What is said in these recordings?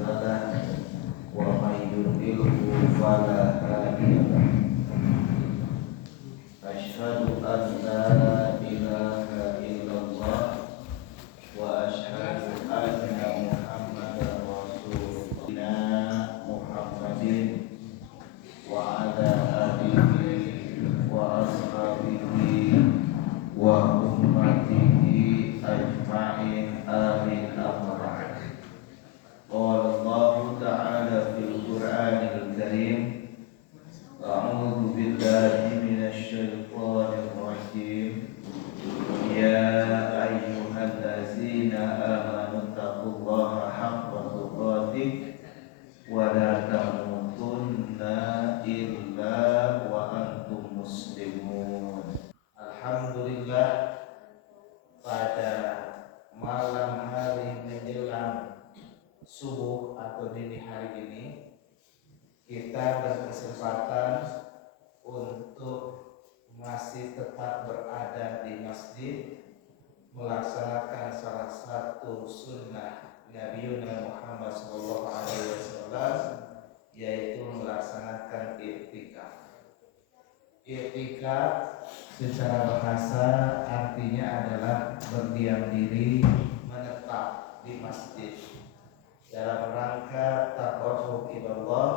له ومن يضلله فلا هادي له أشهد أن لا إله إلا الله وأشهد أن محمدا رسول الله محمد وعلى آله وأصحابه وأمته أجمعين آمين أما بعد. قال الله تعالى في القرآن الكريم أعوذ بالله من الشيطان الرجيم يا أيها الذين آمنوا اتقوا الله حق تقاته ولا تموتن إلا وأنتم مسلمون. Alhamdulillah, pada malam hari menjelang subuh atau dini hari ini kita berkesempatan untuk masih tetap berada di masjid melaksanakan salah satu sunnah Nabi Muhammad SAW, yaitu melaksanakan i'tikaf. I'tikaf secara bahasa artinya adalah berdiam diri, menetap di masjid dalam rangka taqarrub ilallah,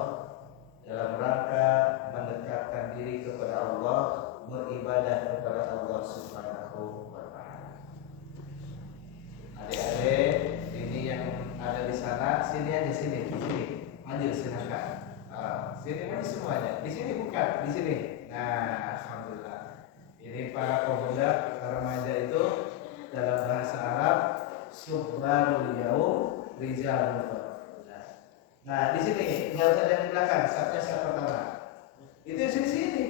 dalam rangka mendekatkan diri kepada Allah, beribadah kepada Allah Subhanahu wa taala. Adik-adik ini yang ada di sana, sini aja, sini, maju silakan. Sini maju semuanya. Di sini bukan, di sini. Nah, alhamdulillah. Ini para pemuda, para remaja itu dalam bahasa Arab subhanul yaum rizalul. Nah, di sini nggak usah ada di belakang, saatnya saat pertama. Itu sini.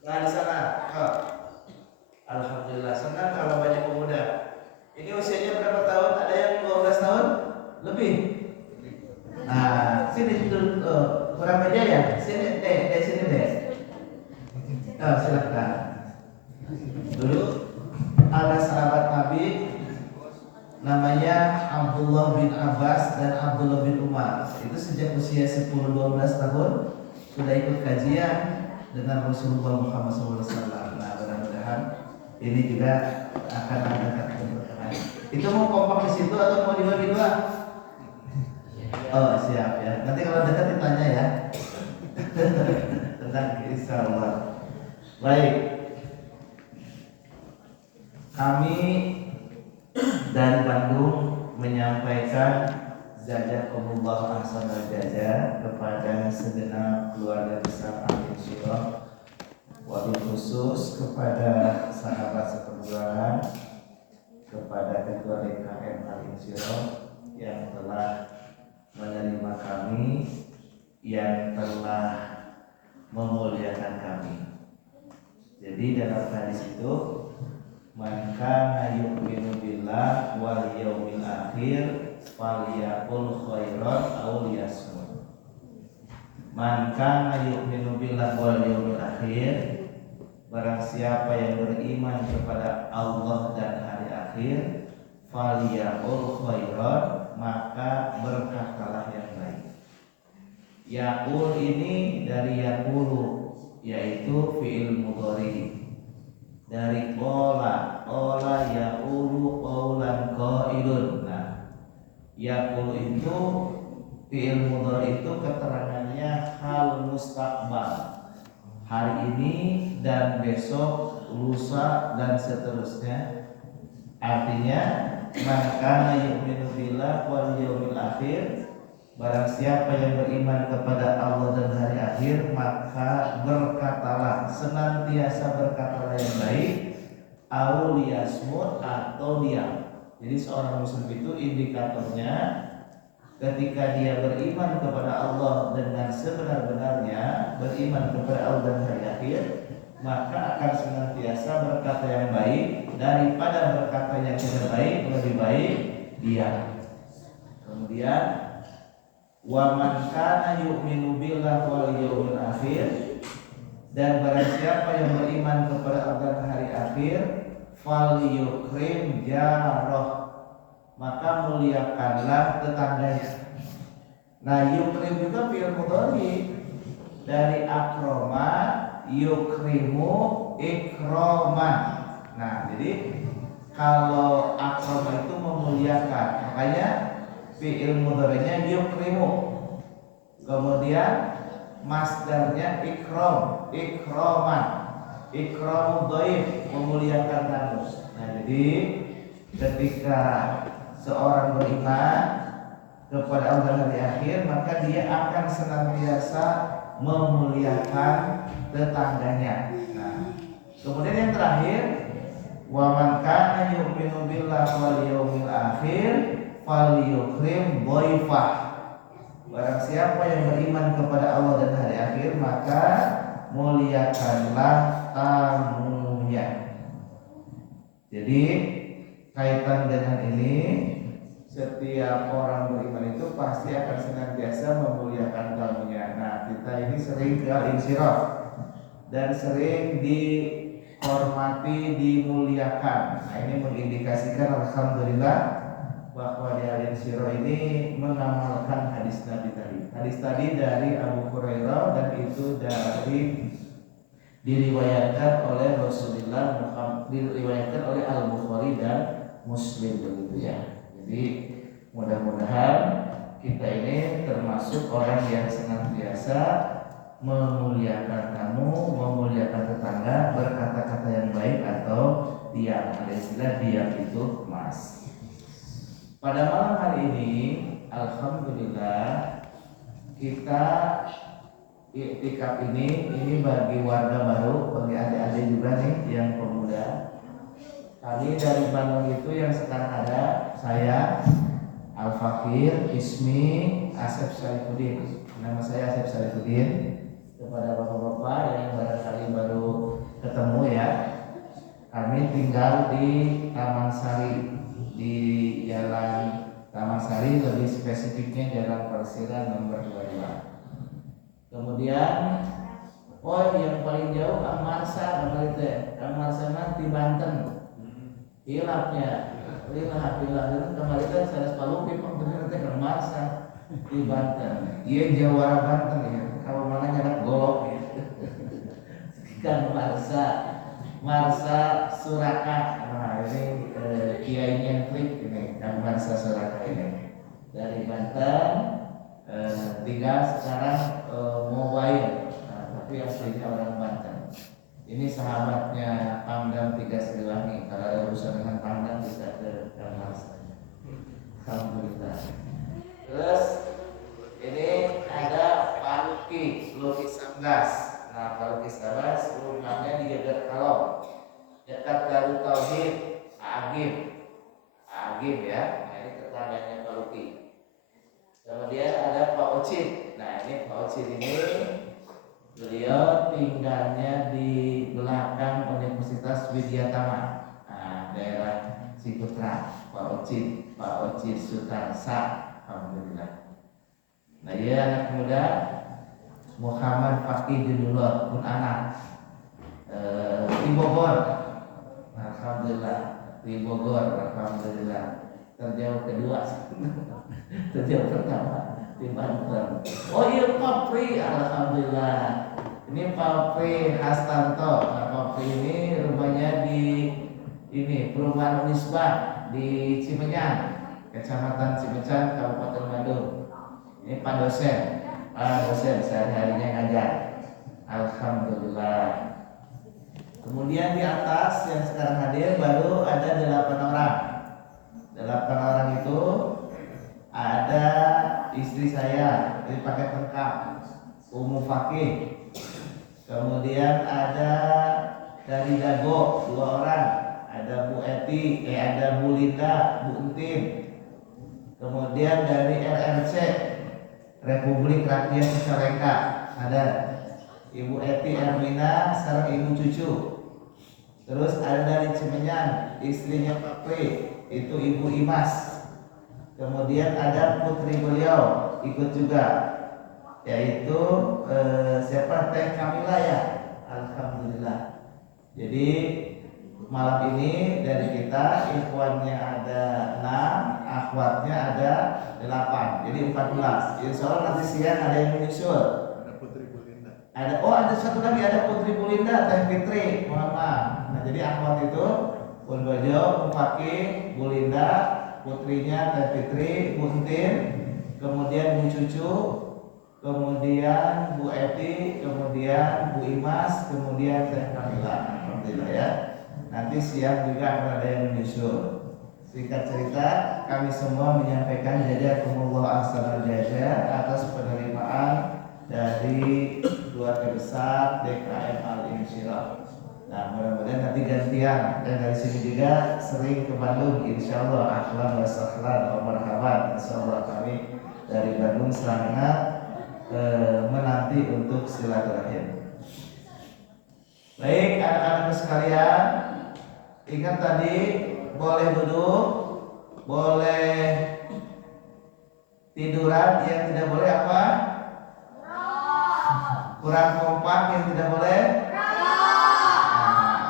Nah, di sana. Alhamdulillah, senang kalau banyak pemuda. Ini usianya berapa tahun? Ada yang 12 tahun lebih. Nah, sini dulu, kurang meja ya. Sini deh. Silakan. Dulu ada sahabat Nabi namanya Abdullah bin Abbas dan Abdullah bin Umar. Itu sejak usia 10-12 tahun sudah ikut kajian dengan Rasulullah Muhammad SAW. Nah, mudah-mudahan ini juga akan ada keberkahan. Itu mau kompak di situ atau mau dibagi dua? Oh, siap ya. Nanti kalau dekat ditanya ya. Tentang insyaallah. Baik. Kami dari Bandung menyampaikan jazakumullah ahsanal jazaa kepada segenap keluarga besar Alim Syirah, wabil khusus kepada sahabat seperjuangan, kepada ketua DKM Alim Syirah yang telah menerima kami, yang telah memuliakan kami. Jadi dalam hadis itu, man kana yu'minu billah wal yaumil akhir falyaqul khairan aw liyasmut. Man kana yu'minu billah wal yaumil akhir, barang siapa yang beriman kepada Allah dan hari akhir, falyaqul khairan, maka berkatalah yang baik. Yaqul ini dari yaqulu, yaitu fi'il mudhari. Dari qala yaqulu qawlan qailun. Nah, yaqulu itu fi'il mudhari itu keterangannya hal mustaqbal, hari ini dan besok, lusa dan seterusnya. Artinya man kana yu'minu billah wal yaumil akhir, barang siapa yang beriman kepada Allah dan hari akhir, maka berkatalah, senantiasa berkatalah yang baik, au liyasmut, atau diam. Jadi seorang muslim itu indikatornya ketika dia beriman kepada Allah dengan sebenar-benarnya, beriman kepada Allah dan hari akhir, maka akan senantiasa berkata yang baik. Daripada berkata yang tidak baik, lebih baik diam. Kemudian wa man kana yu'minu billahi wal yaumil akhir, dan barang siapa yang beriman kepada Allah dan hari akhir, fal yukrim jarah, maka muliakanlah tetangganya. Nah, yukrim juga fi'il mudhari dari akroma yukrimu ikroman. Nah, jadi kalau akroma itu memuliakan, makanya fi'il mudhari'nya yukrimu. Kemudian masdarnya ikrom, ikroman, ikromu dhaif, memuliakan tamu. Nah, jadi ketika seorang beriman kepada Allah dan hari akhir, maka dia akan senantiasa memuliakan tetangganya. Nah, kemudian yang terakhir, wa man kana yu'minu billahi wal yawmil akhir falyukrim dhaifah. Barang siapa yang beriman kepada Allah dan hari akhir, maka muliakanlah tamunya. Jadi kaitan dengan ini, setiap orang beriman itu pasti akan senantiasa memuliakan tamunya. Nah, kita ini sering ke al-insyirah dan sering dihormati, dimuliakan. Nah, ini mengindikasikan alhamdulillah bahwa di al-insyirah ini mengamalkan hadis Nabi tadi. Hadis tadi dari Abu Hurairah dan itu diriwayatkan oleh Rasulullah Muhammad, diriwayatkan oleh Al-Bukhari dan Muslim, begitu ya. Jadi mudah-mudahan kita ini termasuk orang yang senantiasa memuliakan tamu, memuliakan tetangga, berkata-kata yang baik atau diam. Ada istilah diam itu emas. Pada malam hari ini, alhamdulillah kita iktikaf ini bagi warga baru, bagi adik-adik juga nih yang pemuda. Kami dari Bandung itu yang sekarang ada saya Al-Fakir, Ismi, Asep Syarifuddin. Nama saya Asep Syarifuddin. Kepada bapak-bapak yang barangkali baru ketemu ya, kami tinggal di Taman Sari, di Jalan Taman Sari, lebih spesifiknya Jalan Persiran nomor 22. Kemudian yang paling jauh Kang Marsa, Kang Marsa nanti Banten. Hilapnya Lilah kemarin teh saya palupi bener teh Kang Marsa di Banten. Iya Jawara Banten ya. Kalau mana nyarak golok ya. Kang Marsa Suraka. Nah, ini kiainya trik ini Kang Marsa Suraka ini. Dari Banten tinggal sekarang mobile. Nah, tapi aslinya orang Banten. Ini sahabatnya Pangdam 3 Siliwangi. Kalau ada urusan dengan Pangdam bisa ke Kang Marsa. Alhamdulillah. Terus ini ada Pak Luki Samgas. Nah, Pak Luki Samgas rumahnya di Yogyakarta, dekat Darut Tauhid Agim ya. Nah, ini tetangganya Pak Luki. Kemudian ada Pak Ocit. Nah, ini Pak Ocit ini beliau tinggalnya di belakang Universitas Widyatama, daerah Ciputra. Pak Ocit Sutarsa, alhamdulillah. Nah, dia anak muda, Muhammad Fakih Junullah pun anak di Bogor, alhamdulillah. Di Bogor, alhamdulillah. Terjauh kedua, terjauh pertama di Banten. Oh iya, Pak Pri, alhamdulillah. Ini Pak Pri Hastanto. Nah, Pak Pri ini rumahnya di Perumahan Unisba di Cimenyan, Kecamatan Cimenyan, Kabupaten Bandung. Ini Pak dosen, sehari-harinya ngajar. Alhamdulillah. Kemudian di atas yang sekarang hadir baru ada 8 orang. 8 orang itu ada istri saya, ini paket lengkap, Umu Fakih. Kemudian ada dari Dago 2 orang, ada Bu Eti, ada Bu Linda, Bu Entin. Kemudian dari RRC Republik Rakyat Cicalengka ada Ibu Eti Ermina sareng Ibu Cucu. Terus ada dari Cimenyan istrinya Pak Pri, itu Ibu Imas. Kemudian ada putri beliau ikut juga, yaitu siapa, Teh Kamila ya, alhamdulillah. Jadi malam ini dari kita, ikhwannya ada 6, akhwatnya ada 8, jadi 14. Insya Allah nanti siang ada yang menyusul. Ada Putri Bulinda. Ada satu lagi, ada Putri Bulinda, Teh Fitri, mohon maaf. Nah jadi akhwat itu Purbojo, Mufaki, Bulinda, putrinya Teh Fitri, Muntin, kemudian Bu Cucu, kemudian Bu Eti, kemudian Bu Imas, kemudian Teh Kamila. Alhamdulillah ya. Nanti siang juga akan ada yang menyusul. Singkat cerita, kami semua menyampaikan jazakumullah ahsanal jazaa atas penerimaan dari keluarga besar DKM Al-Insyirah. Nah, mudah-mudahan nanti gantian, dan dari sini juga sering ke Bandung, insyaallah. Ahlan wa sahlan wa marhaban. Insyaallah kami dari Bandung sangat menanti untuk silaturahim. Baik, anak-anak sekalian, ingat tadi boleh duduk, boleh tiduran, yang tidak boleh apa? Kurang kompak, yang tidak boleh?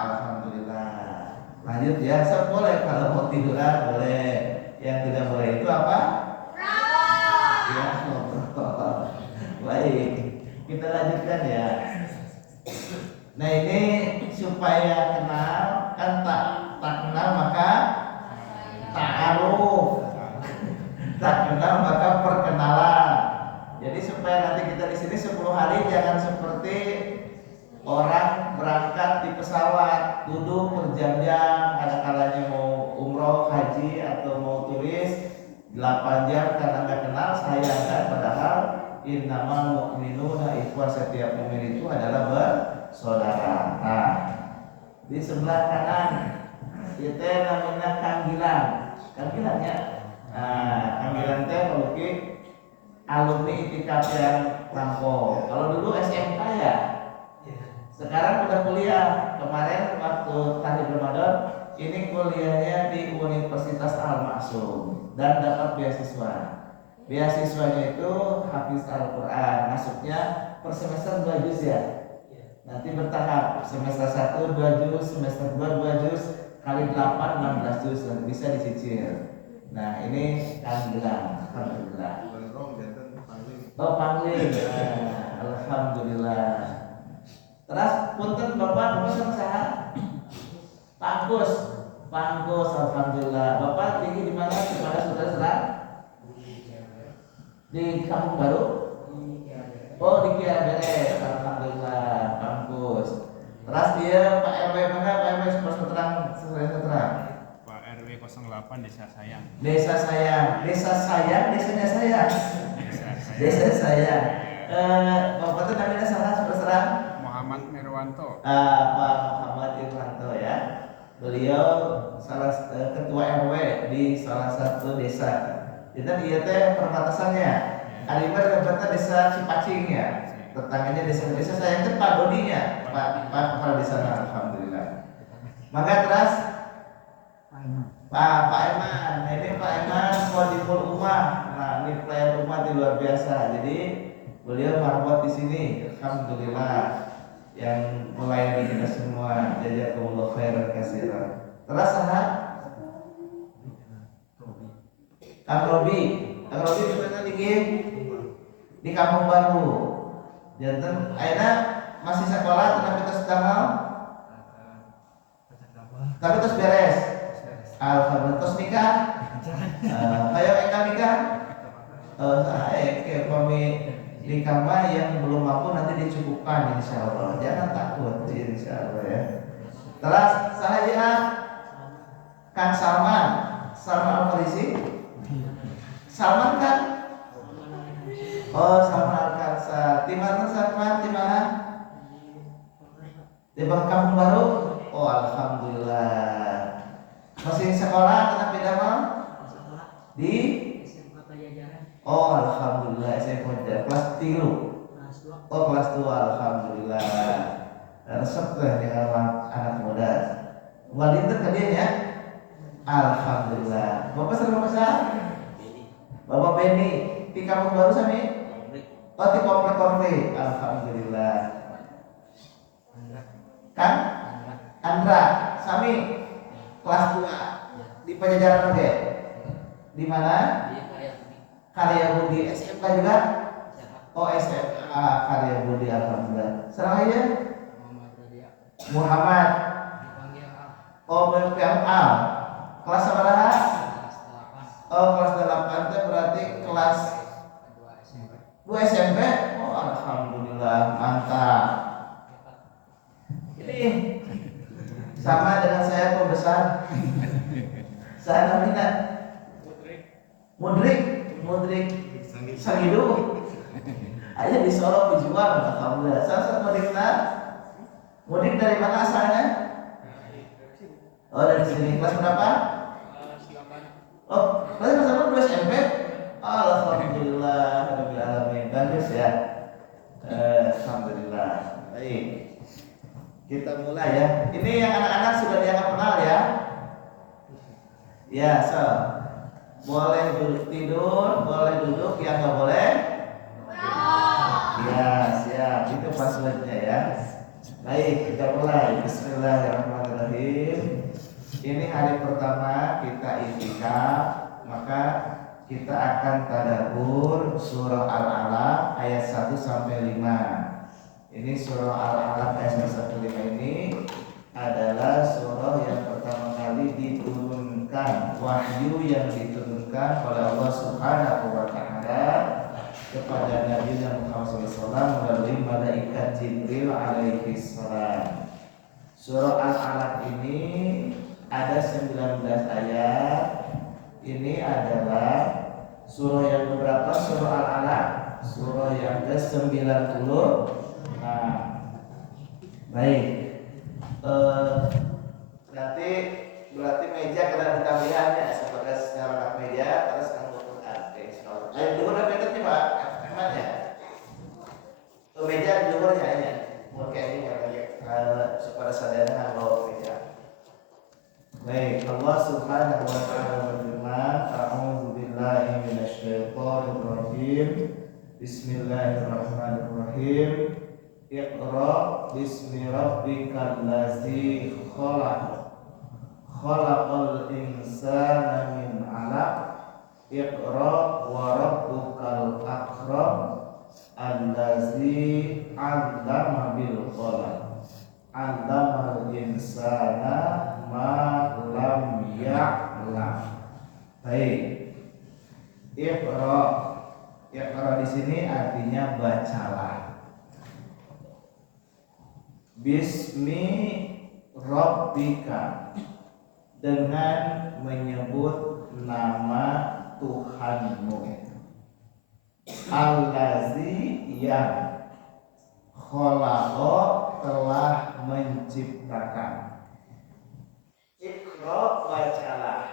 Alhamdulillah. Lanjut ya, so, boleh kalau mau tiduran boleh. Yang tidak boleh itu apa? Ya, ngobrol. Baik, kita lanjutkan ya. Nah ini supaya kenal, kan tak kenal maka ta'aruf, tak kenal maka perkenalan. Jadi supaya nanti kita di sini 10 hari jangan seperti orang berangkat di pesawat, duduk berjam-jam, ada kalanya mau umroh, haji atau mau turis 8 jam karena nggak kenal, sayang kan. Padahal innamal mu'minuna ikhwah, setiap mukmin itu adalah bersaudara. Nah, di sebelah kanan itu namanya kanggilannya. Nah, kanggilan teh mungkin alumni itikaf yang lampau. Kalau dulu SMK ya, sekarang udah kuliah. Kemarin waktu tahun Ramadan ini kuliahnya di Universitas Al-Maksum dan dapat beasiswa. Beasiswanya itu hafiz Al-Quran, masuknya per semester 2 juz ya. Nanti bertahap, semester 1 2 juz, semester 2 2 juz, kali 8 16 juz, nanti bisa dicicil. Nah ini kanggilan, alhamdulillah. Oh pangling, alhamdulillah. Terus punten bapak pesan saya Pangkus, alhamdulillah. Bapak tinggi di mana kepada saudara-saudara? Di Kampung Baru? Oh di Kiara Beres, alhamdulillah, Pangkus. Terus dia Pak RW mana? Pak RW terang. Pak RW 08 Desa Sayang. Desa Sayang, desanya Sayang. Desa Sayang. Bapak itu namanya salah terang. Muhammad Mirwanto. Pak Muhammad Irwanto ya. Beliau salah ketua RW di salah satu desa. Kita dia teh perbatasannya. Arimber berkata desa Cipacing ya. Tetangganya desa Sayang itu Pak Dodinya. Pak kepala desa, alhamdulillah. Maka terus Pak Eman. Nah ini Pak Eman Kodipul Umah. Nah ini player rumah di luar biasa. Jadi beliau marwat di sini, alhamdulillah, yang melayani kita semua. Jazakumullah khairan katsiran. Terus sahat Kang Robi di mana di Kampung Baru. Janten ayeuna masih sekolah tapi terus tanggal tapi terus beres. Alhamdulillah terus nikah. Ayo engkau nikah. Kayak kami nikah mah yang belum mampu nanti dicukupkan insyaallah. Jangan takut insyaallah ya. Terus saya Kang Salman Al-Farisi. Salman kan? Oh Salman Al-Karsa. Di mana Salman? Di mana? Di Kampung Baru. Oh alhamdulillah. Masih sekolah tetap beda mal? Di? Oh alhamdulillah SMP kelas 3. Oh kelas 2 alhamdulillah. Resep tuh dengan anak muda. Walidin kalian ya? Alhamdulillah. Bapak sering besar? Bapak Beni di Kampung Baru sami? Oh di komplek. Alhamdulillah. Kan? Andra Sami kelas 2 di Pajajaran oke. Di mana? Karya Budi SMK juga? Oh SMK Karya Budi alhamdulillah. Serang aja. Muhammad. Oh PMA. Kelas sabaraha? Oh kelas 8 itu berarti kelas 2 SMP. Oh alhamdulillah mantap. Ini sama dengan saya pembesar. Saya namanya Mudrik Sangidu. Aja di Solo pejuang alhamdulillah. Saya Mudrik dari mana asalnya? Oh dari sini. Kelas berapa? Oh kelas berapa? 2 SMP. Alhamdulillah rabbil alamin. Bagus ya. Alhamdulillah. Baik. Kita mulai ya. Ini yang anak-anak sudah dianggap kenal ya. Ya, so. Boleh tidur, boleh duduk, yang nggak boleh? Ya, siap. Itu passwordnya ya. Baik, kita mulai. Bismillahirrahmanirrahim. Ini hari pertama kita i'tikaf, maka kita akan tadabbur surah Al-Alaq ayat 1 sampai 5. Ini surah Al-Alaq ayat 1 sampai 5 ini adalah surah yang pertama kali diturunkan, wahyu yang diturunkan oleh Allah Subhanahu wa taala kepada Nabi Muhammad SAW melalui malaikat Jibril alaihi salam. Surah Al-Alaq ini ada 19 ayat. Ini adalah surah yang berapa? Surah Al-Alaq, surah yang ke-90. Nah, baik. Berarti meja kena ditambahan ya sebagai secara meja terus kamu Quran. Ayo dulu meternya Pak, aman ya? Meja di luarnya ya. Oke ini supaya sadar bawa meja. Baik, Allah Subhanahu wa taala berfirman, A'udzu billahi minasyaitonir rajim. Bismillahirrahmanirrahim. Iqra bismi rabbikal ladzi khalaq. Khalaqal insana min 'alaq. Iqra wa rabbukal akram allazi 'allama bil qalam. 'Allamal insana ma lam ya'lam. Baik. Iqra. Iqra di sini artinya bacalah. Bismi Rabbika, dengan menyebut nama Tuhanmu. Allazi yang khalaqa telah menciptakan. Iqra bacalah.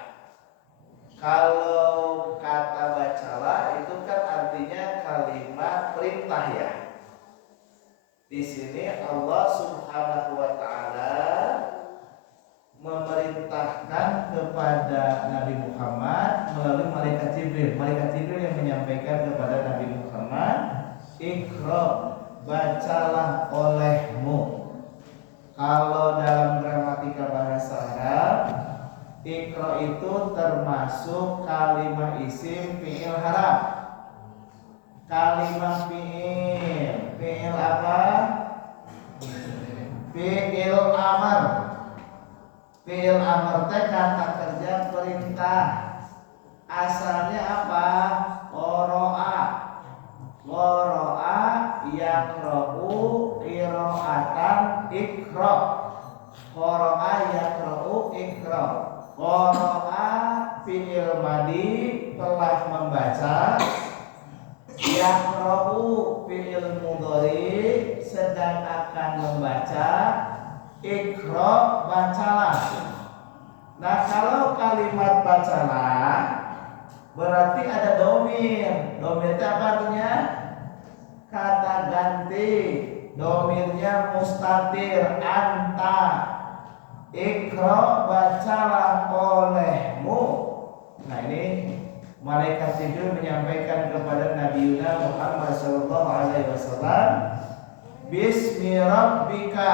Kalau kata bacalah itu kan artinya kalimat perintah ya. Di sini Allah Subhanahu wa taala memerintahkan kepada Nabi Muhammad melalui malaikat Jibril. Malaikat Jibril yang menyampaikan kepada Nabi Muhammad, Iqra, bacalah olehmu. Kalau dalam gramatika bahasa Arab, Iqra itu termasuk kalimah isim fi'il haraf. Kalimah fi'il. Fi'il apa? Fi'il amar. Fi'il amar teh kata kerja perintah. Asalnya apa? Qoro'a. Qoro'a yaqra'u qira'atan iqra. Qoro'a yaqra'u iqra. Qoro'a fi'il madi telah membaca. Yaqra'u fi'il mudhari sedang akan membaca. Iqra bacalah. Nah kalau kalimat bacalah berarti ada domir. Domir itu apa artinya? Kata ganti. Domirnya mustatir anta. Iqra bacalah olehmu. Nah ini malaikat Jibril menyampaikan kepada Nabi Muhammad SAW, Bismi Rabbika,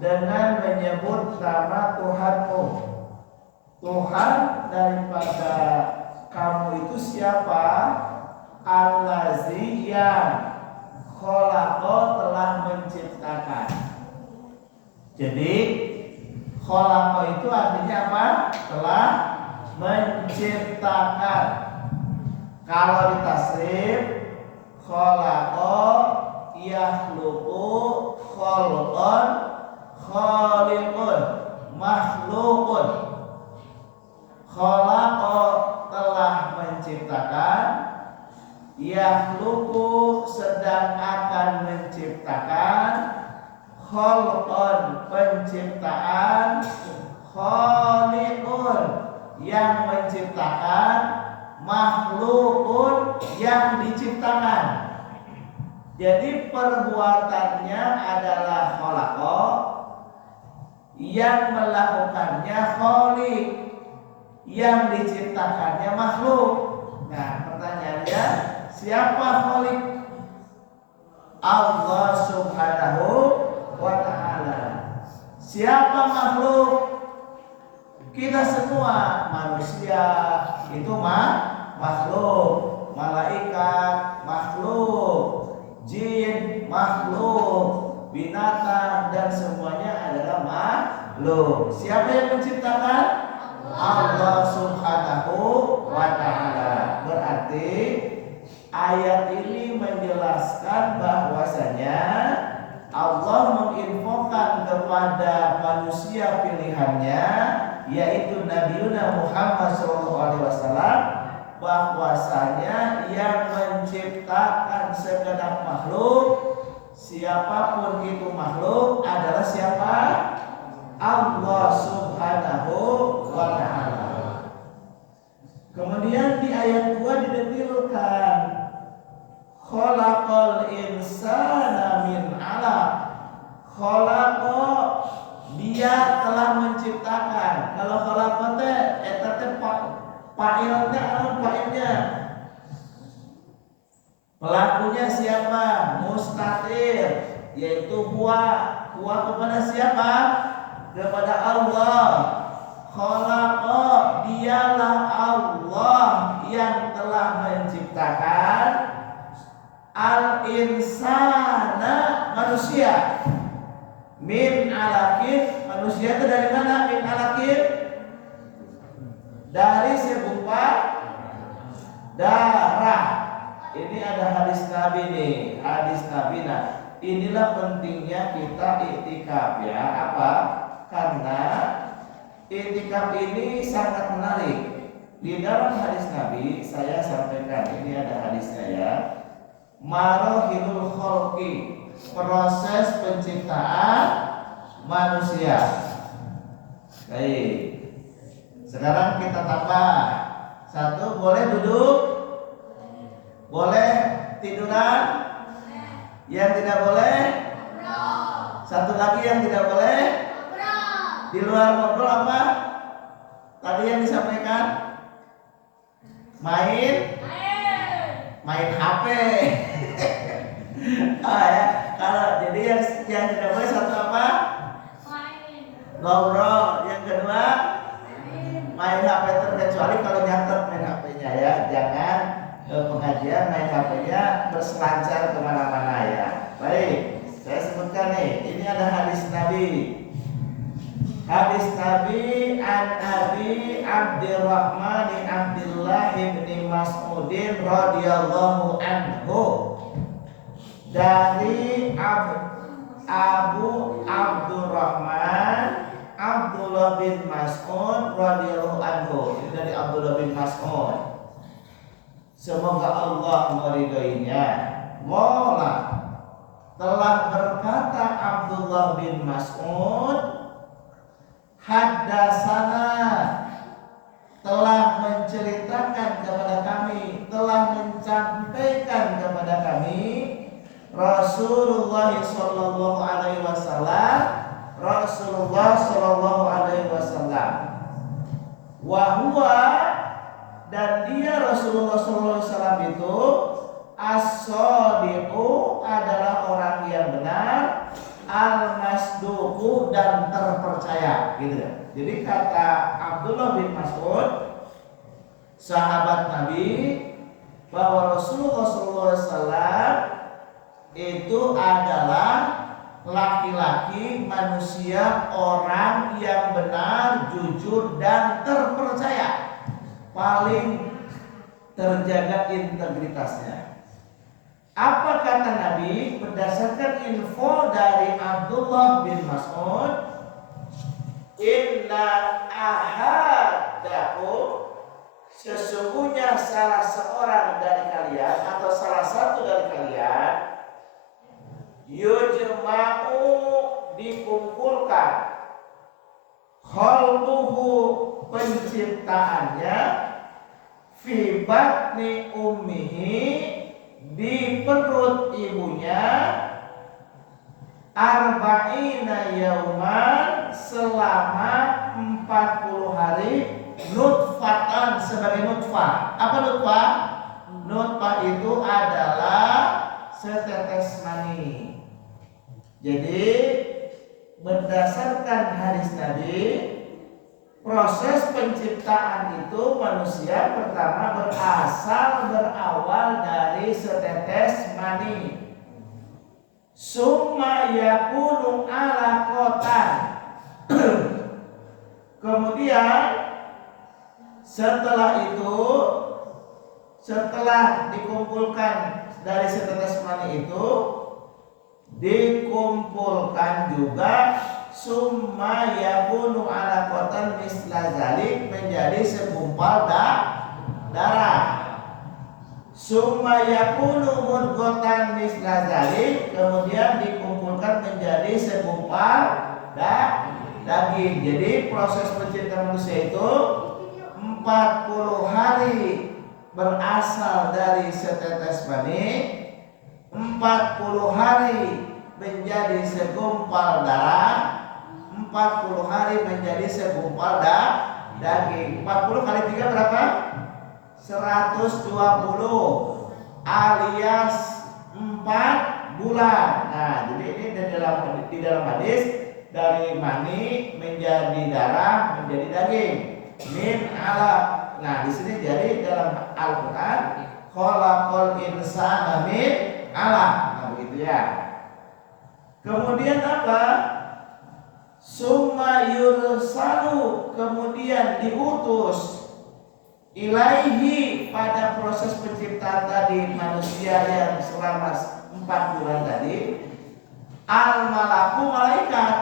dengan menyebut nama Tuhanmu. Tuhan daripada kamu itu siapa? Allazi yang khalaqa telah menciptakan. Jadi khalaqa itu artinya apa? Telah menciptakan. Kalau ditasrif khalaqa yakhluqu khalqan khaliqun makhluqun. Khalaqa telah menciptakan, yakhluqu sedang akan menciptakan, khalqan penciptaan, khaliqun yang menciptakan, makhlukun yang diciptakan. Jadi perbuatannya adalah khalaqa, yang melakukannya khaliq, yang diciptakannya makhluk. Nah, pertanyaannya, siapa khaliq? Allah Subhanahu wa ta'ala. Siapa makhluk? Kita semua manusia itu makhluk, malaikat makhluk, jin makhluk, binatang dan semuanya adalah makhluk. Siapa yang menciptakan? Allah Subhanahu wa ta'ala. Berarti ayat ini menjelaskan bahwasanya Allah menginfokan kepada manusia pilihannya, yaitu Nabi Muhammad SAW, bahwasanya yang menciptakan segenap makhluk, siapapun itu makhluk, adalah siapa? Allah Subhanahu wa ta'ala. Kemudian di ayat 2 didetilkan, khalaqal insana min 'alaq. Khalaqa dia telah menciptakan. Kalau khalaqa teh eta teh fa'ilnya fa'ilnya. Pelakunya siapa? Mustatir, yaitu huwa. Huwa kepada siapa? Kepada Allah. Khalaqa dialah Allah yang telah menciptakan al-insana manusia. Min alaqin, manusia itu dari mana? Min alaqin, dari segumpal darah. Ini ada hadis Nabi nih, hadis Nabi. Nah, inilah pentingnya kita iktikaf ya. Apa? Karena iktikaf ini sangat menarik. Di dalam hadis Nabi saya sampaikan, ini ada hadisnya ya. Marahilul khalqi, proses penciptaan manusia. Baik. Sekarang kita tambah. Satu, boleh duduk? Boleh tiduran? Yang tidak boleh? Satu lagi yang tidak boleh? Di luar ngobrol apa? Tadi yang disampaikan? Main HP. Ya. Kalau jadi yang tidak boleh satu apa? Ngobrol. Yang kedua main HP, terkecuali kalau nyatet main HP-nya ya. Jangan pengajian main HP-nya berselancar kemana-mana ya. Baik, saya sebutkan nih. Ini ada hadis Nabi. Hadis Nabi an Abi Abdurrahman Abdullah bin Mas'udin radhiyallahu anhu, dari Abu Abdurrahman Abdullah bin Mas'ud radhiyallahu anhu. Ini dari Abdullah bin Mas'ud. Semoga Allah meridhoinya. Mola telah berkata Abdullah bin Mas'ud, haddasana, telah menceritakan kepada kami, telah menyampaikan kepada kami Rasulullah sallallahu alaihi wasallam, Rasulullah sallallahu alaihi wasallam, wa huwa, dan dia Rasulullah sallallahu alaihi wasallam itu as-shadiqu, adalah orang yang benar, al-masduqu dan terpercaya gitu. Jadi kata Abdullah bin Mas'ud sahabat Nabi bahwa Rasulullah SAW itu adalah laki-laki manusia orang yang benar, jujur dan terpercaya, paling terjaga integritasnya. Apa kata Nabi? Berdasarkan info dari Abdullah bin Mas'ud, inna ahadakum, sesungguhnya salah seorang dari kalian atau salah satu dari kalian, yujma'u dikumpulkan, khalquhu penciptaannya, fi batni ummihi di perut ibunya, arba'ina yauman selama 40 hari, nutfatan sebagai nutfah. Apa nutfah? Nutfah itu adalah setetes mani. Jadi berdasarkan hadis Nabi, proses penciptaan itu manusia pertama berawal dari setetes mani. Summa yakunu alaqatan. Kemudian setelah dikumpulkan dari setetes mani itu, dikumpulkan juga summa yakunu alaqatan misla zalik, menjadi segumpal darah. Summa yakunu mudghatan misla zalik, kemudian dikumpulkan menjadi segumpal daging. Jadi proses penciptaan manusia itu 40 hari berasal dari setetes mani, 40 hari menjadi segumpal darah, 40 hari menjadi segumpal daging. 40 kali 3 berapa? 120 alias 4 bulan. Nah, jadi ini di dalam hadis, dari mani menjadi darah menjadi daging. Min ala. Nah, di sini jadi dalam Al-Qur'an khalaqal insana min alaq. Nah, begitu ya. Kemudian apa? Summa yursalu, kemudian diutus, ilaihi, pada proses penciptaan tadi manusia yang selama 4 bulan tadi, al-malaku, malaikat,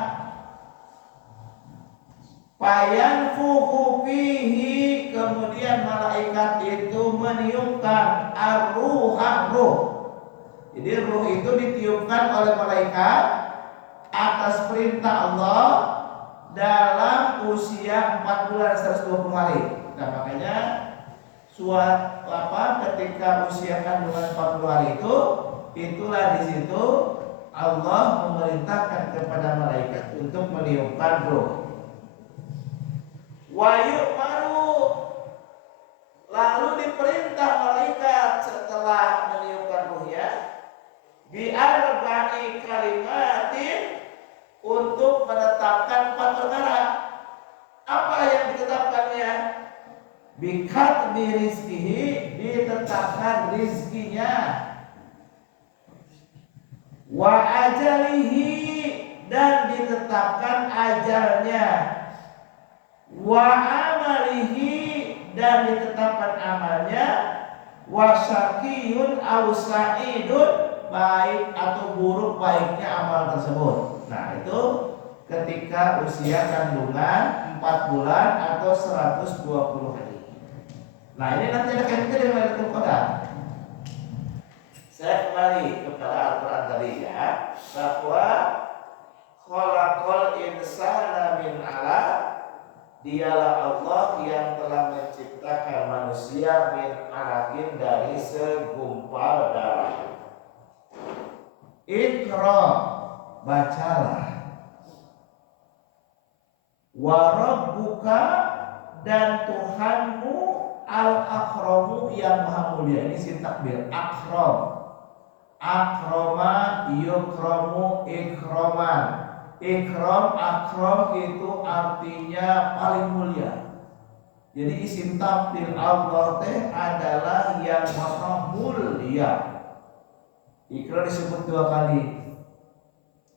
fayanfukhu fihi, kemudian malaikat itu meniupkan ar-ruha, ruh. Jadi ruh itu ditiupkan oleh malaikat atas perintah Allah dalam usia 4 bulan 120 hari. Nah, makanya ketika usia kandungan 40 hari itu, itulah di situ Allah memerintahkan kepada malaikat untuk meniupkan ruh. Wa yu'maru, lalu diperintah malaikat setelah meniupkan ruhnya, bi arba'i kalimatin, untuk menetapkan 4 perkara. Apa yang ditetapkannya? Bikat birizkihi, ditetapkan rizkinya, wa ajalihi, dan ditetapkan ajalnya, wa amalihi, dan ditetapkan amalnya, wa syaqiyun aw sa'idun, baik atau buruk baiknya amal tersebut. Nah, itu ketika usia kandungan 4 bulan atau 120 hari. Nah, ini nanti ada kaitannya dengan Lailatul Qadar. Saya kembali kepada Al-Quran tadi ya, bahwa khalaqal insana min alaq, dialah Allah yang telah menciptakan manusia min alaqin, dari segumpal darah. Iqra, bacalah. Wa rabbuka, dan Tuhanmu al-akramu, yang maha mulia. Ini sintak bil akram. Akroma yukromu ikroman. Ikrom, akrom itu artinya paling mulia. Jadi isim tafdil Allah teh adalah yang maha mulia. Ikra disebut 2 kali.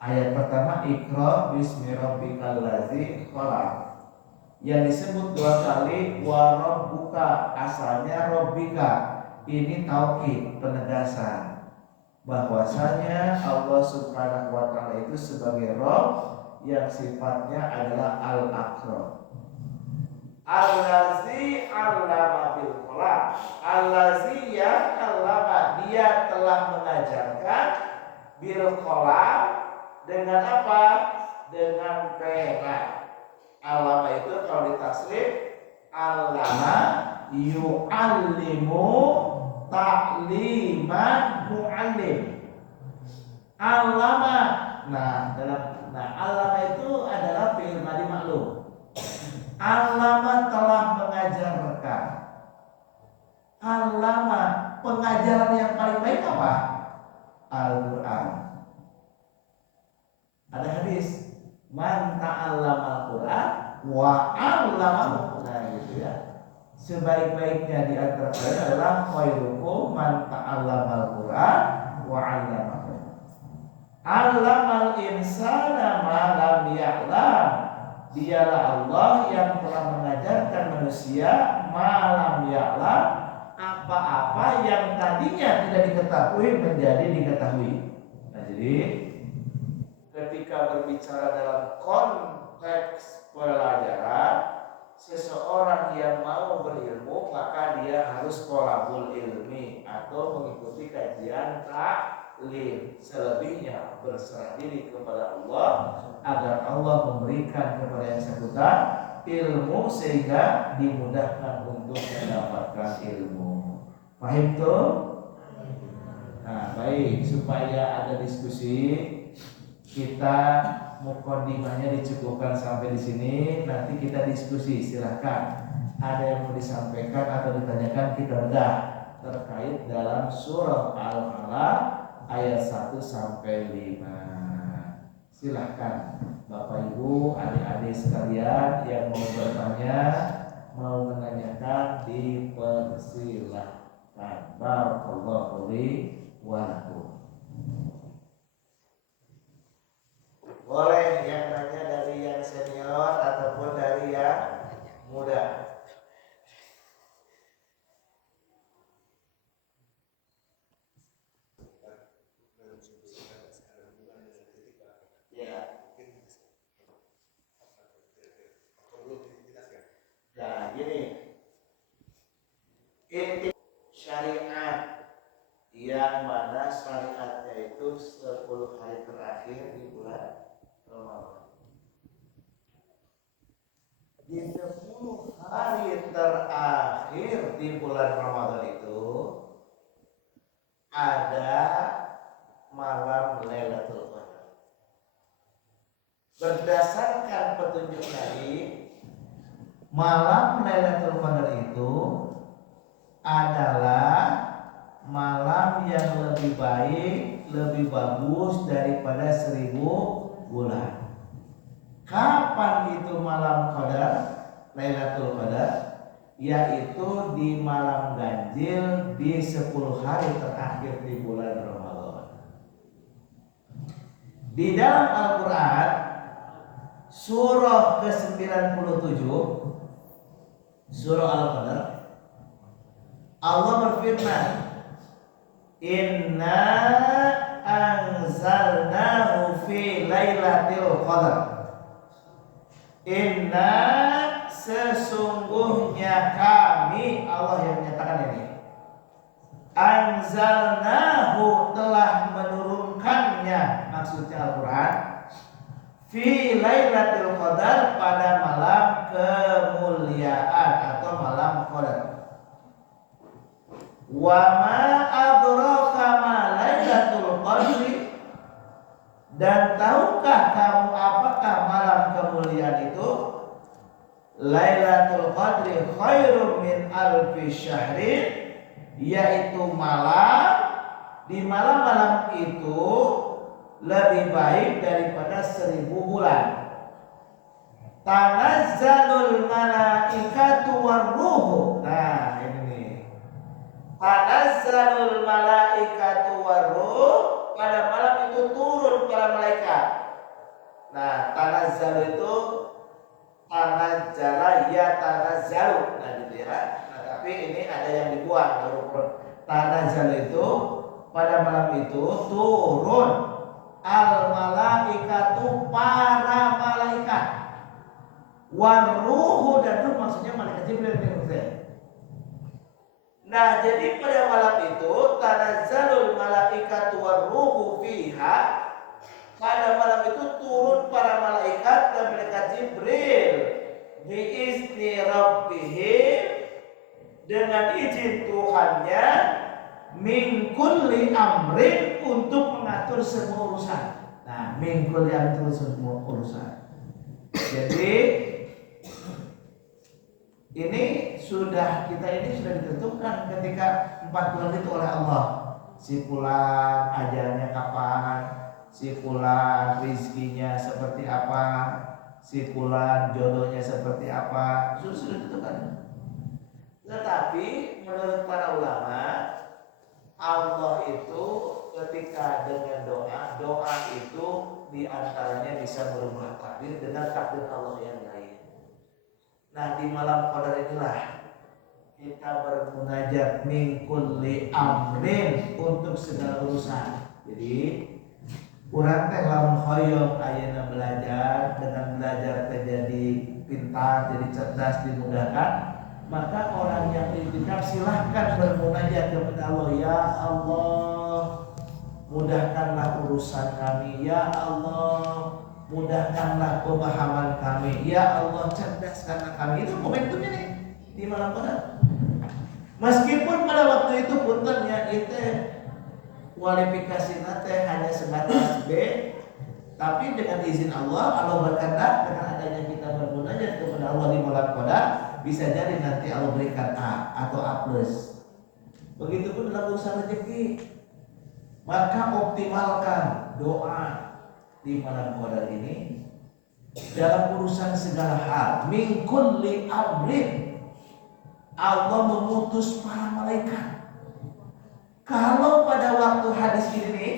Ayat pertama Ikra bismi rabbikal ladzi khalaq. Yang disebut 2 kali wa rabbuka, asalnya rabbika. Ini taukid, penegasan bahwasanya Allah Subhanahu wa taala itu sebagai Rabb yang sifatnya adalah al-akram. Allazi 'allama bil qalam. Allazi yang 'allama, dia telah mengajarkan bil qalam dengan apa? Dengan pena. 'Allama itu kalau ditasrif 'allama yu'allimu ta'liman mu'allim. Alama. Alama itu adalah fi'il madhi maklum. Alama telah mengajarkan. Alama, pengajaran yang paling baik apa? Al-Qur'an. Ada hadis, man ta'allama al-Qur'an wa 'allamahu. Nah, gitu ya. Sebaik-baiknya di antara kalian adalah khairukum man ta'allama al-Qur'an wa 'allamahu. 'Allamal insana ma lam ya'lam. Dialah Allah yang telah mengajarkan manusia ma lam ya'lam, apa-apa yang tadinya tidak diketahui menjadi diketahui. Nah, jadi ketika berbicara dalam konteks pelajaran, seseorang yang mau berilmu maka dia harus thalabul ilmi atau mengikuti kajian taklim. Selebihnya berserah diri kepada Allah agar Allah memberikan kepada yang bersangkutan ilmu sehingga dimudahkan untuk mendapatkan ilmu. Paham tuh? Nah, baik, supaya ada diskusi kita mukadimahnya dicukupkan sampai di sini. Nanti kita diskusi, silahkan. Ada yang mau disampaikan atau ditanyakan kita udah terkait dalam surah Al-Alaq ayat 1 sampai 5. Silahkan Bapak Ibu, adik-adik sekalian yang mau bertanya, mau menanyakan, dipersilahkan. Barakallahu li wa lakum. Boleh yang nanya dari yang senior ataupun dari yang muda. Ya. Nah, gini. Inti syariat yang mana syariatnya itu 10 hari terakhir di bulan Ramadan. Di 10 hari terakhir di bulan Ramadan itu ada malam Lailatul Qadar. Berdasarkan petunjuk Nabi, malam Lailatul Qadar itu adalah malam yang lebih baik, lebih bagus daripada 1000 bulan. Kapan itu malam Qadar, Lailatul Qadar? Yaitu di malam ganjil di 10 hari terakhir di bulan Ramadan. Di dalam Al-Quran surah ke-97, surah Al-Qadar, Allah berfirman, Inna anzalnahu fi lailatul qadar. Inna, sesungguhnya kami, Allah yang menyatakan ini, anzalnahu, telah menurunkannya, maksudnya Al-Quran, fi lailatul qadar, pada malam kemuliaan atau malam qadar. Wa ma adraka ma lailatul qadri, dan tahukah kamu apakah malam kemuliaan itu? Lailatul Qadri khairum min alfi syahrin, yaitu malam di malam-malam itu lebih baik daripada 1000 bulan. Tanazzalul malaikatu warruhu. Nah, ini nih. Tanazzalul malaikatu warruh, pada malam itu turun para malaikat. Nah, tanazzal itu tanazzala ya tanazzalu. Nah, gitu ya. Nah, tapi ini ada yang dibuang huruf. Tanazzal itu pada malam itu turun al malaikatu para malaikat. Warruhu, dan ruh maksudnya malaikat Jibril nih. Nah, jadi pada malam itu tanazzalul malaikatu warruhu fiha, pada malam itu turun para malaikat dan malaikat Jibril biizni rabbihim, dengan izin Tuhannya, min kulli amrin, untuk mengatur semua urusan. Nah, min kulli amrin, semua urusan. Jadi ini sudah ditentukan ketika 4 bulan itu oleh Allah. Si fulan ajalnya kapan, si fulan rizkinya seperti apa, si fulan jodohnya seperti apa, sudah ditentukan. Tetapi menurut para ulama, Allah itu ketika dengan doa itu diantaranya bisa merubah takdir dengan takdir Allah yang lain. Nah, di malam qadar inilah kita bermunajat min kulli amrin, untuk segala urusan. Jadi urang teh lamun hoyong ayeuna belajar, dengan belajar terjadi pintar, jadi cerdas, dimudahkan, maka orang yang itikaf silahkan bermunajat kepada Allah. Ya Allah, mudahkanlah urusan kami. Ya Allah, mudahkanlah pemahaman kami. Ya Allah, cerdaskanlah kami. Itu momentumnya nih di malam qadar. Meskipun pada waktu itu puntennya itu kualifikasi nate hanya sebatas B, tapi dengan izin Allah berkata dengan adanya kita bermunajat kepada Allah di malam qadar, bisa jadi nanti Allah berikan A atau A+. Begitupun dalam urusan rezeki. Maka optimalkan doa di malam qadar ini dalam urusan segala hal. Min kulli amrin, Allah memutus para malaikat. Kalau pada waktu hadis ini,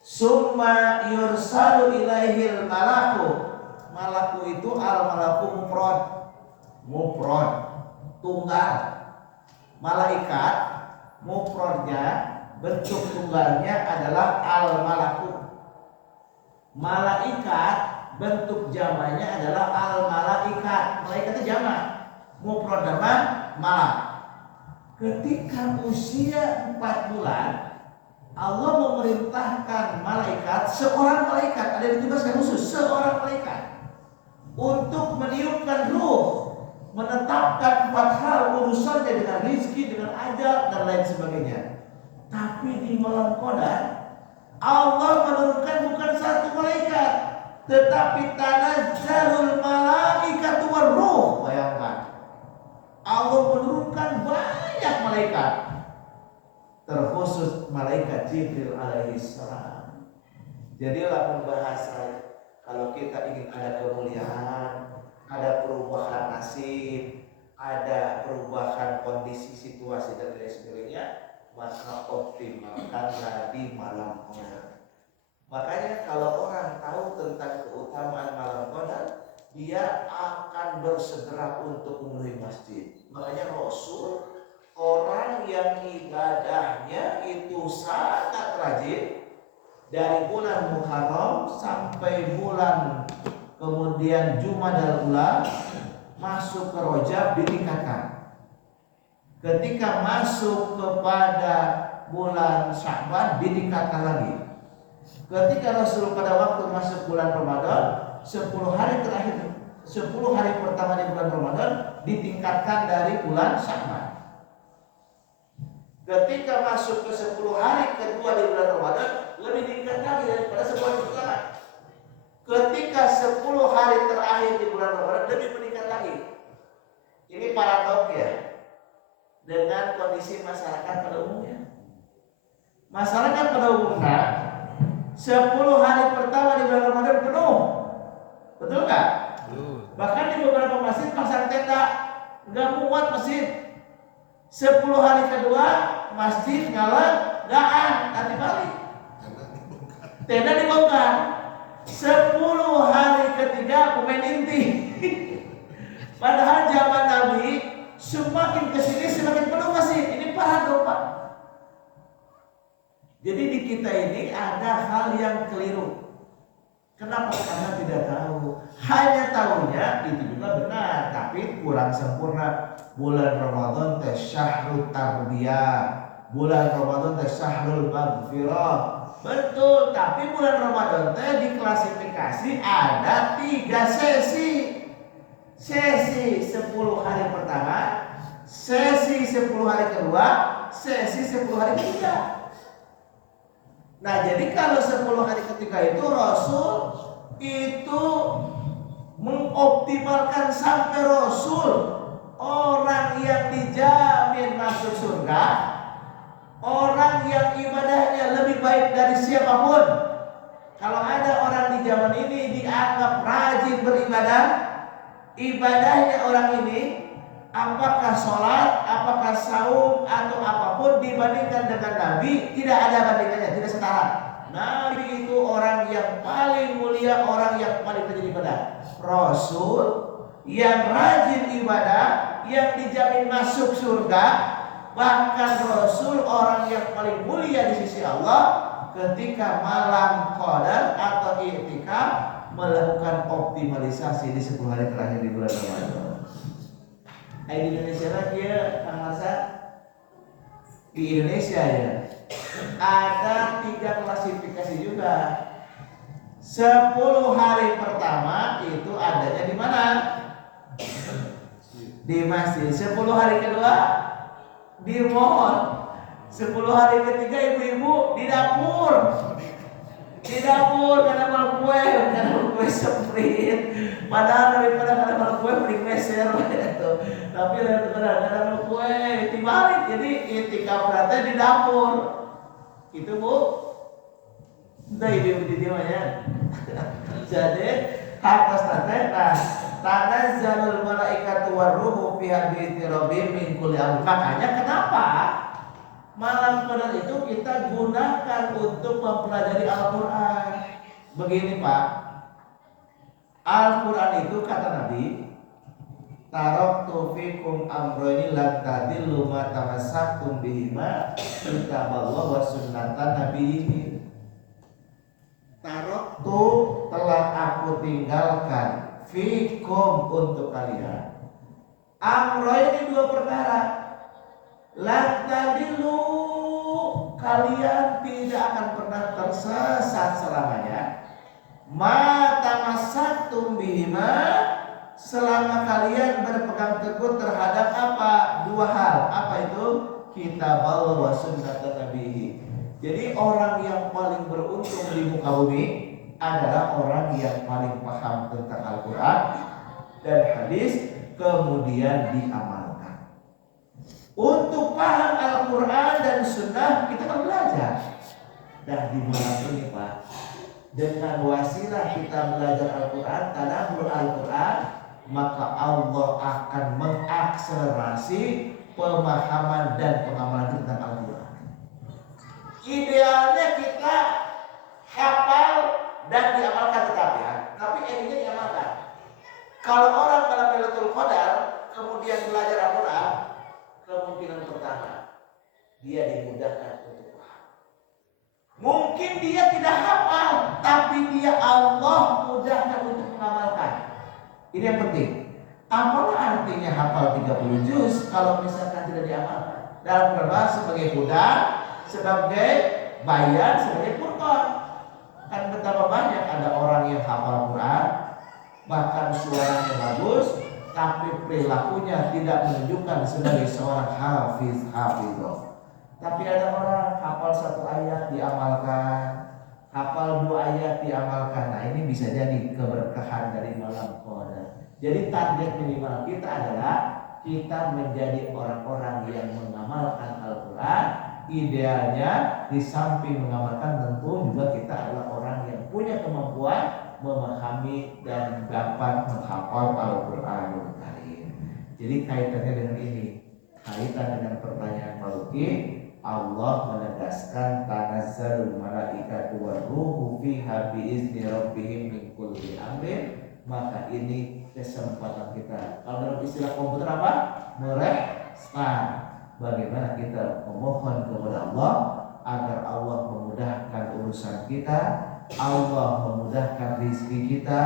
summa yursalu ilaihil malaku itu al malaku mufrad tunggal, malaikat mufradnya, bentuk tunggalnya adalah al malaku. Malaikat bentuk jamaknya adalah al malaikat. Malaikat itu jamak, mufrad jamak malak. Ketika usia 4 bulan, Allah memerintahkan malaikat, seorang malaikat, ada yang ditugaskan khusus seorang malaikat untuk meniupkan ruh, menetapkan 4 hal urusannya dengan rizki, dengan ajal dan lain sebagainya. Tapi di malam qadar Allah menurunkan bukan 1 malaikat, tetapi tanazzalul malaikatu warruh. Bayangkan, Allah menurunkan banyak malaikat, terkhusus malaikat Jibril alaihissalam. Jadilah pembahasan, kalau kita ingin ada kemuliaan, ada perubahan nasib, ada perubahan kondisi situasi dan lain sebagainya, maka optimalkanlah di malam qadar. Makanya kalau orang tahu tentang keutamaan malam qadar, dia akan bersegera untuk memenuhi masjid. Makanya Rasul, orang yang ibadahnya itu sangat rajin, dari bulan Muharram sampai bulan kemudian Jumadal Ula, masuk ke Rajab ditingkatkan. Ketika masuk kepada bulan Sya'ban ditingkatkan lagi. Ketika Rasul pada waktu masuk bulan Ramadan, 10 hari terakhir, 10 hari pertama di bulan Ramadan ditingkatkan dari bulan Sya'ban. Ketika masuk ke 10 hari kedua di bulan Ramadan, lebih tingkat lagi daripada 10 hari pertama. Ketika 10 hari terakhir di bulan Ramadan, lebih meningkat lagi. Ini paradoks ya. dengan kondisi masyarakat pada umumnya. Masyarakat pada umumnya 10 hari pertama di bulan Ramadan penuh. Betul nggak? Bahkan di beberapa masjid pasang tenda, nggak muat masjid. 10 hari kedua masjid ngalah, nanti balik. Tenda dibongkar. 10 hari ketiga pemain inti. Padahal zaman Nabi semakin kesini semakin penuh masjid. Ini paradok Pak. Jadi di kita ini ada hal yang keliru. Kenapa? Karena tidak tahu. Hanya tahunya itu juga benar, tapi kurang sempurna. Bulan Ramadan teh syahrul tarbiyah, bulan Ramadan teh syahrul maghfirah. Betul, tapi bulan Ramadan teh diklasifikasi ada 3 sesi. Sesi 10 hari pertama, sesi 10 hari kedua, sesi 10 hari ketiga. Nah, jadi kalau 10 hari ketiga itu Rasul itu mengoptimalkan sampai Rasul orang yang dijamin masuk surga, orang yang ibadahnya lebih baik dari siapapun. Kalau ada orang di zaman ini dianggap rajin beribadah, ibadahnya orang ini apakah sholat, apakah saum atau apapun dibandingkan dengan Nabi tidak ada bandingannya, tidak setara. Nabi itu orang yang paling mulia, orang yang paling rajin ibadah. Rasul yang rajin ibadah, yang dijamin masuk surga. Bahkan Rasul orang yang paling mulia di sisi Allah ketika malam qadar atau i'tikaf melakukan optimalisasi di 10 hari terakhir di bulan Ramadan. Di Indonesia lagi ya, Kang Masa. Di Indonesia ya ada 3 klasifikasi juga. 10 hari pertama itu adanya di mana? Di masjid. 10 hari kedua di mall. 10 hari ketiga ibu-ibu di dapur. Di dapur karena mal kue sprint. Padahal daripada karena mal kue beli meser gitu. Tapi lihat karena mal kue dibalik. Jadi itikaf berarti di dapur. Itu Bu. Entah ibu di mana. Jadi atas tanda tanazzalul malaikatu waruhu fiha bi'izni rabbihim min kulli amrin. Makanya kenapa malam qadar itu kita gunakan untuk mempelajari Al-Quran. Begini Pak, Al-Quran itu kata Nabi, taraktu fikum amrayni lan tadillu ma tamassaktum bihima kitaballah wa sunnatan nabiyyi. Taraktu telah aku tinggalkan fikum untuk kalian amrayni 2 perkara. Lan tadilu, kalian tidak akan pernah tersesat selamanya. Ma tamassaktum bihima, selama kalian berpegang teguh terhadap apa? 2 hal. Apa itu? Kitab Allah wa sunnatan nabiyyi. Jadi orang yang paling beruntung di muka bumi adalah orang yang paling paham tentang Al-Quran dan hadis kemudian diamalkan. Untuk paham Al-Quran dan Sunnah kita akan belajar. Dan di malam ini Pak, dengan wasilah kita belajar Al-Quran, tadabbur Al-Quran, maka Allah akan mengakselerasi pemahaman dan pengamalan tentang Al-Quran. Idealnya kita hafal dan diamalkan tetap ya, tapi endingnya diamalkan. Kalau orang dalam Lailatul Qadar kemudian belajar Al-Quran, kemungkinan pertama dia dimudahkan untuk paham. Mungkin dia tidak hafal, tapi dia Allah mudahkan untuk mengamalkan. Ini yang penting. Apalah artinya hafal 30 juz kalau misalkan tidak diamalkan? Dalam Quran sebagai budak, sebagai bayan, sebagai Quran. Kan betapa banyak ada orang yang hafal Quran, bahkan suaranya bagus, tapi perilakunya tidak menunjukkan sebagai seorang hafizah. Tapi ada orang hafal 1 ayat diamalkan, hafal 2 ayat diamalkan. Nah ini bisa jadi keberkahan dari malam qadar. Jadi target minimal kita adalah kita menjadi orang-orang yang idealnya di samping mengamalkan tentu juga kita adalah orang yang punya kemampuan memahami dan dapat menghafal Al-Qur'anul Karim. Jadi kaitannya dengan ini, kaitan dengan pertanyaan Pak Luki, Allah menegaskan tanazzalul malaikatu waruhu fiha biizni rabbihim min kulli amrin, maka ini kesempatan kita. Kalau dalam istilah komputer apa? Merespon. Bagaimana kita memohon kepada Allah agar Allah memudahkan urusan kita, Allah memudahkan rezeki kita,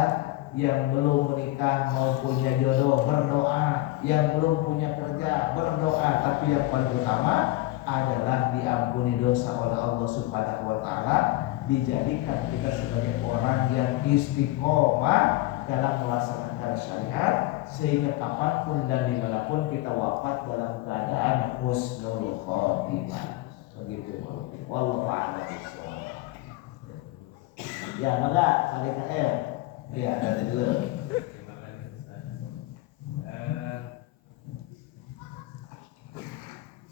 yang belum menikah mau punya jodoh berdoa, yang belum punya kerja berdoa, tapi yang paling utama adalah diampuni dosa oleh Allah Subhanahu wa taala, dijadikan kita sebagai orang yang istiqomah dalam melaksanakan syariat, sehingga kapanpun dan dimanapun kita wafat dalam keadaan husnul khotimah. Begitu. Wallahu a'lam bishawab. Ya, maka KDKL. Ya, dari dulu. Terima kasih Ustaz.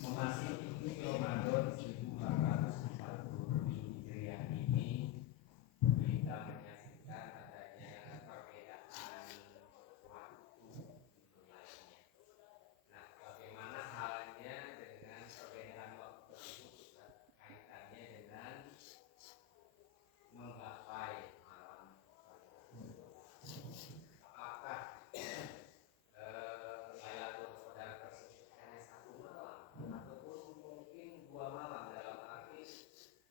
Memasuki Ramadan 1440 Hijriah ini, kita menyaksikan adanya perbedaan waktu lainnya. Nah, bagaimana halnya dengan perbedaan waktu tersebut, Ustaz? Kaitannya dengan menggapai malam apakah Lailatul Qadar tersebut hanya satu malam ataupun mungkin 2 malam, dalam arti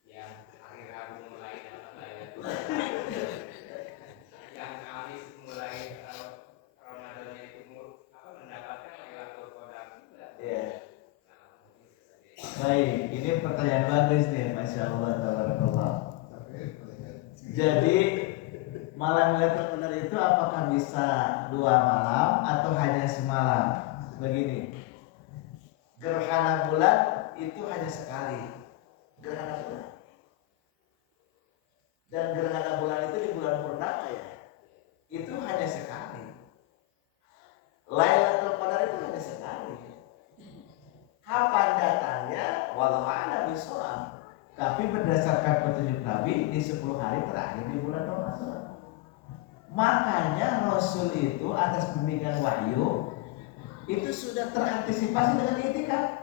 yang hari Rabu mulai dapat Lailatul Qadar, yang Kamis mulai Ramadannya itu mendapatkan Lailatul Qadar juga. Ya. Nah, mungkin seperti itu. Baik, ini pertanyaan bagus nih, Masya Allah, tabarakallah. Jadi malam Lailatul Qadar itu apakah bisa 2 malam atau hanya semalam? Begini, gerhana bulan itu hanya sekali, gerhana bulan. Dan gerhana bulan itu di bulan purnama ya, itu hanya sekali. Lailatul Qadar itu hanya sekali. Kapan datangnya? Wallahu a'lam bishawab. Tapi berdasarkan petunjuk Nabi di 10 hari terakhir di bulan Ramadan. Makanya Rasul itu atas bimbingan wahyu itu sudah terantisipasi dengan itikaf.